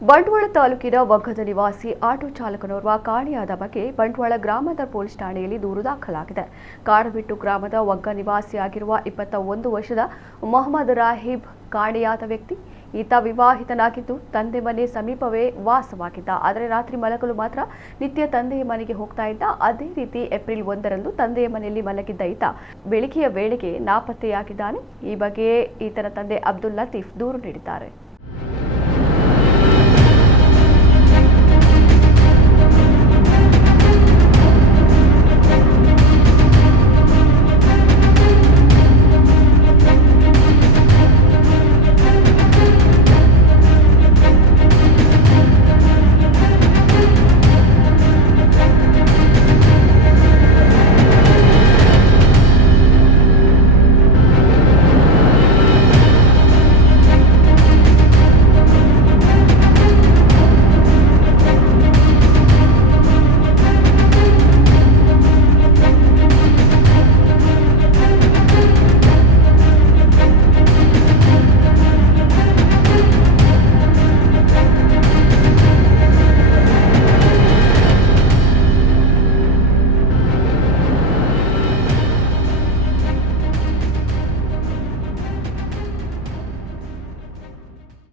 ಬಂಟ್ವಾಳ ತಾಲೂಕಿನ ವಗ್ಗದ ನಿವಾಸಿ ಆಟೋ ಚಾಲಕನೋರ್ವ ಕಾಣೆಯಾದ ಬಗ್ಗೆ ಬಂಟ್ವಾಳ ಗ್ರಾಮಾಂತರ ಪೊಲೀಸ್ ಠಾಣೆಯಲ್ಲಿ ದೂರು ದಾಖಲಾಗಿದೆ. ಕಾಡಬಿಟ್ಟು ಗ್ರಾಮದ ವಗ್ಗ ನಿವಾಸಿಯಾಗಿರುವ 21 ವರ್ಷದ ಮೊಹಮ್ಮದ್ ರಾಹಿಬ್ ಕಾಣೆಯಾದ ವ್ಯಕ್ತಿ. ಈತ ವಿವಾಹಿತನಾಗಿದ್ದು ತಂದೆ ಮನೆ ಸಮೀಪವೇ ವಾಸವಾಗಿದ್ದ. ಆದರೆ ರಾತ್ರಿ ಮಲಗಲು ಮಾತ್ರ ನಿತ್ಯ ತಂದೆಯ ಮನೆಗೆ ಹೋಗ್ತಾ ಇದ್ದ. ಅದೇ ರೀತಿ ಏಪ್ರಿಲ್ 1ರಂದು ತಂದೆಯ ಮನೆಯಲ್ಲಿ ಮಲಗಿದ್ದ ಈತ ಬೆಳಗಿನ ವೇಳೆಗೆ ನಾಪತ್ತೆಯಾಗಿದ್ದಾನೆ. ಈ ಬಗ್ಗೆ ಈತನ ತಂದೆ ಅಬ್ದುಲ್ ಲತೀಫ್ ದೂರು ನೀಡಿದ್ದಾರೆ.